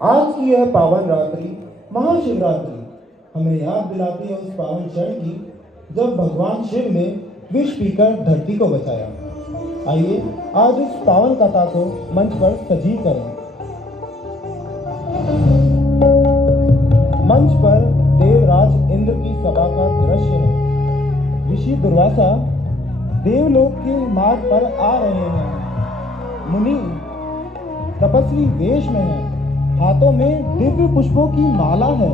आज की यह पावन रात्रि महाशिवरात्रि हमें याद दिलाती है उस पावन क्षण की जब भगवान शिव ने विष पीकर धरती को बचाया। आइए आज इस पावन कथा को मंच पर सजीव करें। मंच पर देवराज इंद्र की सभा का दृश्य है। ऋषि दुर्वासा देवलोक के मार्ग पर आ रहे हैं। मुनि तपस्वी वेश में है, हाथों में दिव्य पुष्पों की माला है।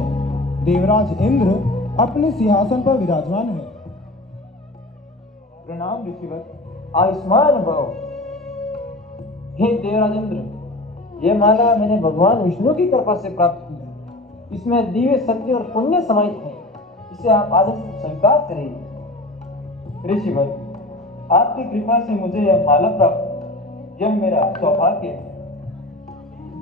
देवराज इंद्र अपने सिंहासन पर विराजमान है। प्रणाम ऋषिवर, आयुष्मान भव। हे देवराज इंद्र, ये माला मैंने भगवान विष्णु की कृपा से प्राप्त की है। इसमें दिव्य शक्ति और पुण्य समाहित है। इसे आप आदर से स्वीकार करें। ऋषिवर, आपकी कृपा से मुझे यह माला प्राप्त, यह मेरा सौभाग्य है।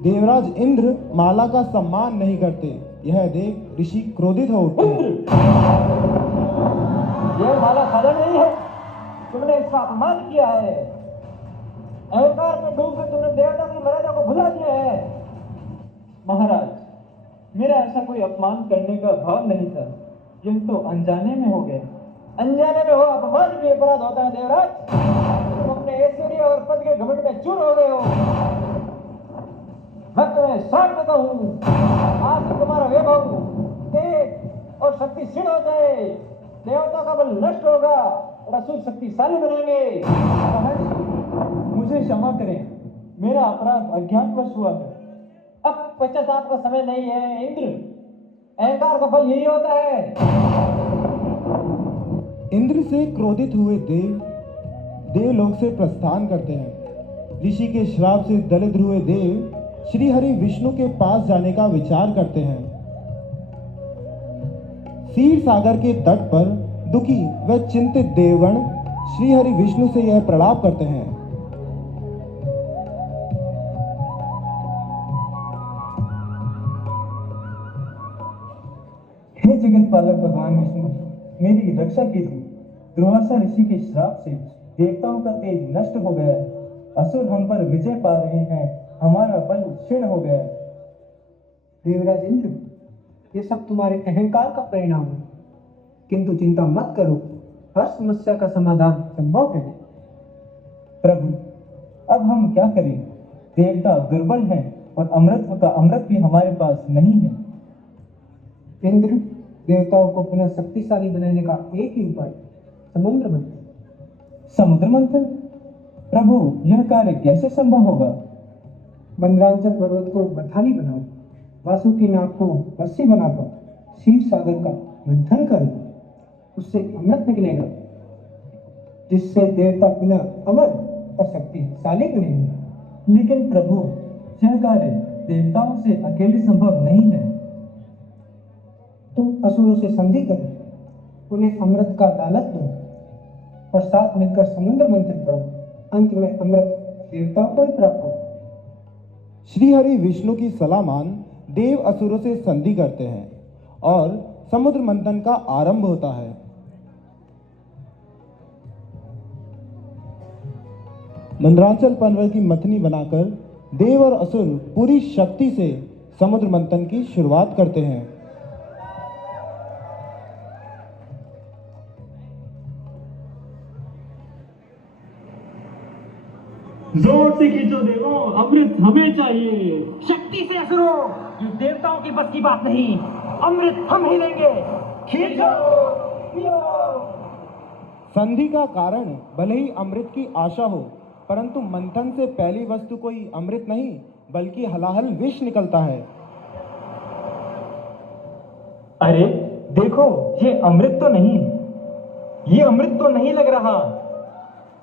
देवराज इंद्र माला का सम्मान नहीं करते। यह देख ऋषि क्रोधित हो उठते हैं। यह माला साधारण नहीं है, तुमने इसका अपमान किया है। अहंकार में डूबकर तुमने देवता की मर्यादा को भुला दिया है। महाराज, मेरा ऐसा कोई अपमान करने का भाव नहीं था, यह तो अनजाने में हो गया। अनजाने में हो अपमान भी अपराध होता है देवराज। तुम अपने ऐश्वर्य और पद के घमंड में चूर हो गए हो। मैं तुम्हें साथ देता हूँ, आज से तुम्हारा वैभव, तेज और शक्ति क्षीण हो जाए। देवता का बल नष्ट होगा और असुर शक्तिशाली बनेंगे। मुझे क्षमा करें, मेरा अपराध अज्ञातवश हुआ है। अब पश्चाताप का समय नहीं है इंद्र। अहंकार का फल यही होता है। इंद्र से क्रोधित हुए देवलोक से प्रस्थान करते हैं। ऋषि के श्राप से दलित हुए देव श्री हरि विष्णु के पास जाने का विचार करते हैं। क्षीर सागर के तट पर दुखी व चिंतित देवगण श्री हरि विष्णु से यह प्रलाप करते हैं। हे जगत पालक भगवान विष्णु, मेरी रक्षा कीजिए। दुर्वासा ऋषि के श्राप से देवताओं का तेज नष्ट हो गया है। असुर हम पर विजय पा रहे हैं। हमारा बल क्षीण हो गया है। देवराज इंद्र, ये सब तुम्हारे अहंकार का परिणाम है, किंतु चिंता मत करो, हर समस्या का समाधान संभव है। प्रभु, अब हम क्या करें? देवता दुर्बल हैं और अमृत का अमृत भी हमारे पास नहीं है। इंद्र, देवताओं को पुनः शक्तिशाली बनाने का एक ही उपाय समुद्र मंथन। समुद्र मंथन? प्रभु, यह कार्य कैसे संभव होगा? मंदरांचल पर्वत को बथानी बनाओ, वासुकी नाग को रस्सी बनाकर क्षीर सागर का मंथन करो, उससे अमृत निकलेगा, जिससे देवता पुनः अमर और शक्तिशाली बनेंगे। लेकिन प्रभु, यह कार्य देवताओं से अकेले संभव नहीं है। तुम असुरों से संधि करो, उन्हें अमृत का लालच दो और साथ मिलकर समुद्र मंथन करो। अंत में अमृत देवताओं को ही प्राप्त हो। श्री हरि विष्णु की सलाह मान देव असुरों से संधि करते हैं और समुद्र मंथन का आरंभ होता है। मंदरांचल पर्वत की मथनी बनाकर देव और असुर पूरी शक्ति से समुद्र मंथन की शुरुआत करते हैं। जोर से खींचो देवों, अमृत हमें चाहिए। शक्ति से असुरो, ये देवताओं की बस की बात नहीं। अमृत हम ही लेंगे। खींचो, पियो। संधि का कारण भले ही अमृत की आशा हो, परंतु मंथन से पहली वस्तु कोई अमृत नहीं बल्कि हलाहल विष निकलता है। अरे देखो, ये अमृत तो नहीं, ये अमृत तो नहीं लग रहा।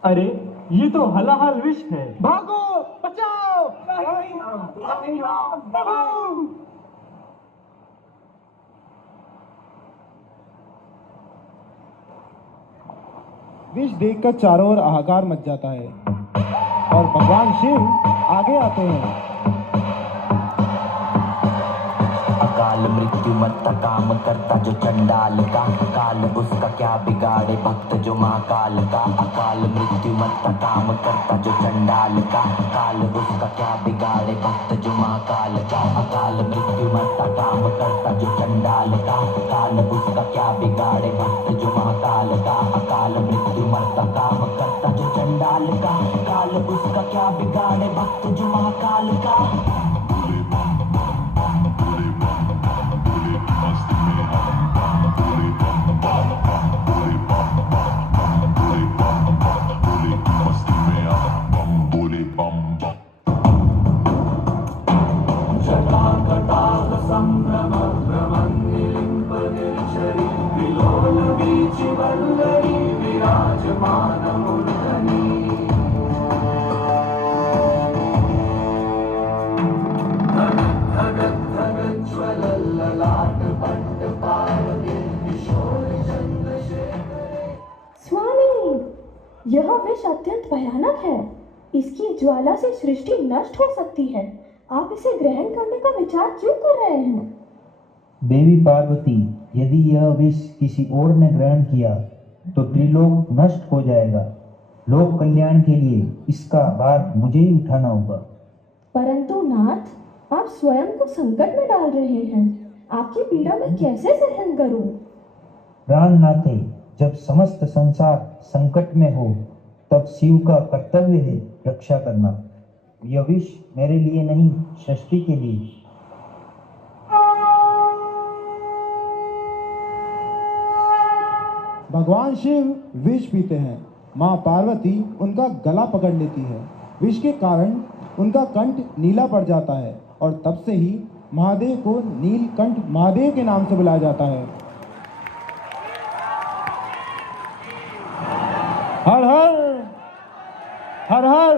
अरे ये तो हलाहल विष है। भागो, बचाओ। विष देखकर चारों ओर हाहाकार मच जाता है और भगवान शिव आगे आते हैं। अकाल अकाल मृत्यु मरता काम करता जो चंडाल का, काल उसका क्या बिगाड़े भक्त जो महाकाल का। अकाल मृत्यु मरता काम करता जो चंडाल का, काल उसका क्या बिगाड़े भक्त जो महाकाल का। अकाल मृत्यु मरता काम करता जो चंडाल का, काल उसका क्या बिगाड़े भक्त जो महाकाल का। अकाल मृत्यु मरता काम करता जो चंडाल का, काल उसका क्या बिगाड़े भक्त जो महाकाल का। स्वामी, यह विष अत्यंत भयानक है। इसकी ज्वाला से सृष्टि नष्ट हो सकती है। आप इसे ग्रहण करने का विचार क्यों कर रहे हैं? देवी पार्वती, यदि यह विष किसी और ने ग्रहण किया तो त्रिलोक नष्ट हो जाएगा। लोक कल्याण के लिए इसका भार मुझे ही उठाना होगा। परंतु नाथ, आप स्वयं को संकट में डाल रहे हैं। आपकी पीड़ा मैं कैसे सहन करूं? प्राण नाथे, जब समस्त संसार संकट में हो तब शिव का कर्तव्य है रक्षा करना। यह विष मेरे लिए नहीं, सृष्टि के लिए। भगवान शिव विष पीते हैं। माँ पार्वती उनका गला पकड़ लेती है। विष के कारण उनका कंठ नीला पड़ जाता है और तब से ही महादेव को नीलकंठ महादेव के नाम से बुलाया जाता है। हर हर हर हर।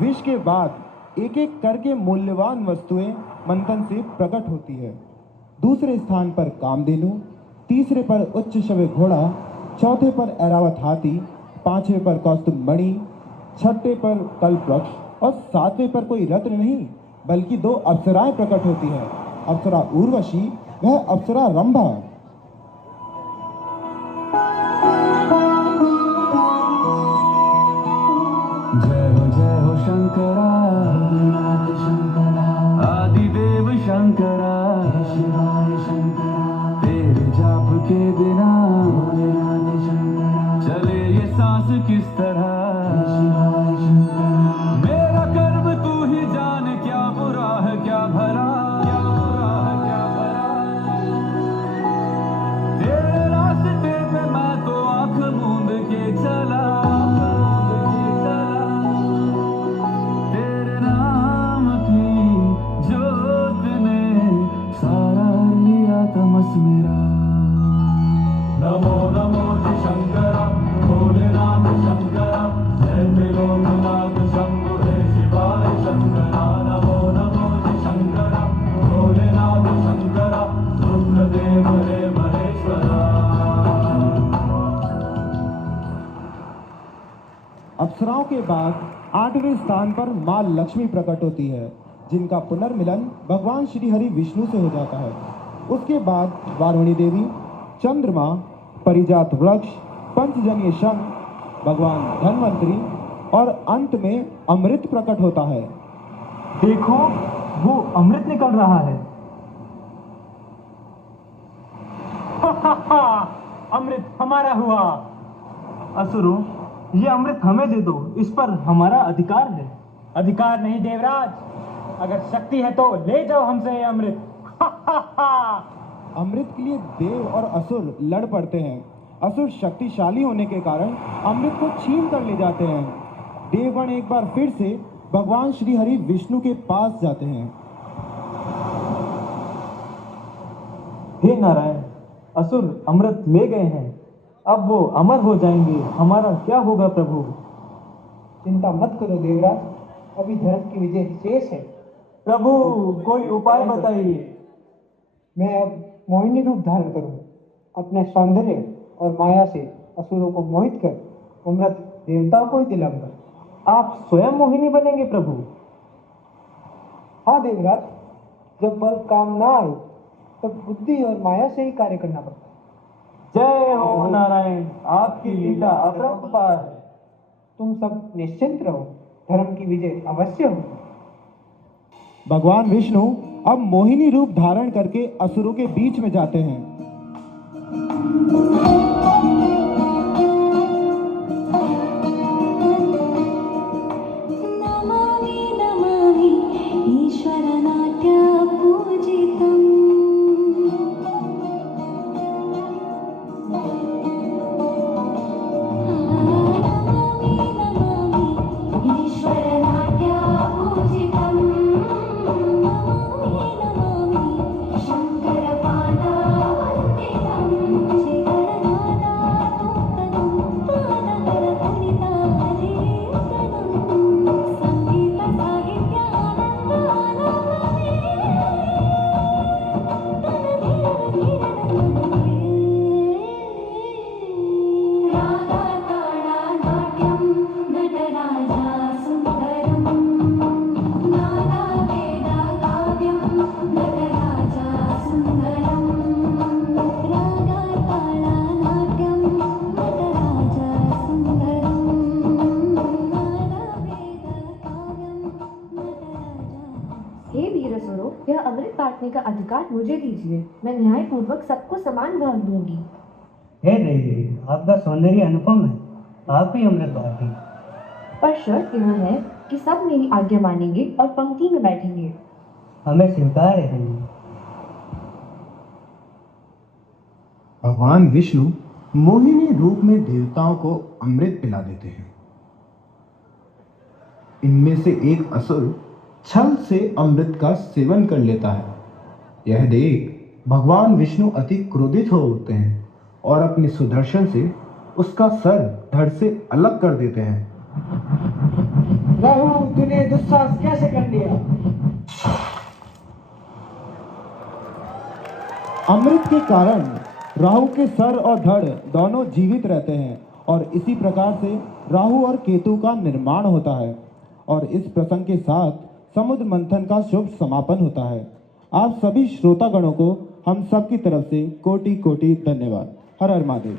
विष के बाद एक एक करके मूल्यवान वस्तुएं मंथन से प्रकट होती है। दूसरे स्थान पर कामधेनु, तीसरे पर उच्च शवे घोड़ा, चौथे पर ऐरावत हाथी, पांचवें पर कौस्तुभ मणि, छठे पर कल्प वृक्ष और सातवें पर कोई रत्न नहीं बल्कि 2 अप्सराएं प्रकट होती है। अप्सरा उर्वशी वह अप्सरा रंभा। जय हो शंकरा, आदिदेव शंकरा, शिवाय शंकरा। तेरे जाप के बिना चले ये सांस किस तरह। शिवाय शंकरा। मेरा कर्म तू ही जाने, क्या बुरा है क्या भला, क्या बुरा है क्या भला। तेरे रास्ते पे मैं तो आंख मूंद के चला। तेरे नाम की जोत ने सारा लिया तमस मेरा। नमो नमो शंकरा, भोलेनाथ शंकरा, जय त्रिलोकनाथ शंभो हे शिवाय शंकरा। नमो नमो शंकरा, भोलेनाथ शंकरा, रुद्रदेव हे महेश्वरा। अप्सराओं के बाद 8वें स्थान पर माँ लक्ष्मी प्रकट होती है, जिनका पुनर्मिलन भगवान श्री हरि विष्णु से हो जाता है। उसके बाद वारुणी देवी, चंद्रमा, परिजात वृक्ष, पंचजन्य शंख, भगवान धन्वंतरी और अंत में अमृत प्रकट होता है। देखो, वो अमृत निकल रहा है। अमृत हमारा हुआ। असुरों, ये अमृत हमें दे दो, इस पर हमारा अधिकार है। अधिकार नहीं देवराज, अगर शक्ति है तो ले जाओ हमसे ये अमृत। अमृत के लिए देव और असुर लड़ पड़ते हैं। असुर शक्तिशाली होने के कारण अमृत को छीन कर ले जाते हैं। देवगण एक बार फिर से भगवान श्री हरि विष्णु के पास जाते हैं। हे नारायण, असुर अमृत ले गए हैं, अब वो अमर हो जाएंगे। हमारा क्या होगा प्रभु? चिंता मत करो देवराज, अभी धर्म की विजय शेष है। प्रभु, कोई उपाय बताइए। मैं अब मोहिनी रूप धारण करूं, अपने सौंदर्य और माया से असुरों को मोहित कर अमृत देवताओं को ही दिलाऊंगा। आप स्वयं मोहिनी बनेंगे प्रभु? हाँ देवराज, जब बल काम ना आए तो बुद्धि और माया से ही कार्य करना पड़ता है। जय हो नारायण, आपकी लीला अपरंपार है। तुम सब निश्चिंत रहो, धर्म की विजय अवश्य होगी। भगवान विष्णु अब मोहिनी रूप धारण करके असुरों के बीच में जाते हैं। नमामि नमामि ईश्वरनाट्य पूजितम्। नमामि नमामि ईश्वरनाट्य पूजितम्। नमामि नमामि शङ्करपादावन्दितम्। शिखरनादातुतनं पादकरपुनिताधीतनं। रागाताळानाट्यं नटराजा सुन्दरम्। नानावेदकाव्यं नटराजा सुन्दरम्। रागाताळानाट्यं नटराजा सुन्दरम्। नानावेदकाव्यं नटराजा। हे वीरसुरों, यह अमृत बांटने का अधिकार मुझे दीजिए। मैं न्यायपूर्वक सबको समान भाग दूंगी। हे देवी, आपका सौंदर्य अनुपम है, आप ही अमृत बांटें। पर शर्त यह है कि सब मेरी आज्ञा मानेंगे और पंक्ति में बैठेंगे। हमें स्वीकार है देवी। भगवान विष्णु मोहिनी रूप में देवताओं को अमृत पिला देते हैं। इनमें से एक असुर छल से अमृत का सेवन कर लेता है। यह देख भगवान विष्णु अति क्रोधित हो उठते हैं और अपने सुदर्शन से उसका सर धड़ से अलग कर देते हैं। राहु, तूने दुस्साहस कैसे कर लिया? अमृत के कारण राहु के सर और धड़ दोनों जीवित रहते हैं और इसी प्रकार से राहु और केतु का निर्माण होता है। और इस प्रसंग के साथ समुद्र मंथन का शुभ समापन होता है। आप सभी श्रोतागणों को हम सब की तरफ से कोटि कोटि धन्यवाद। हर हर महादेव।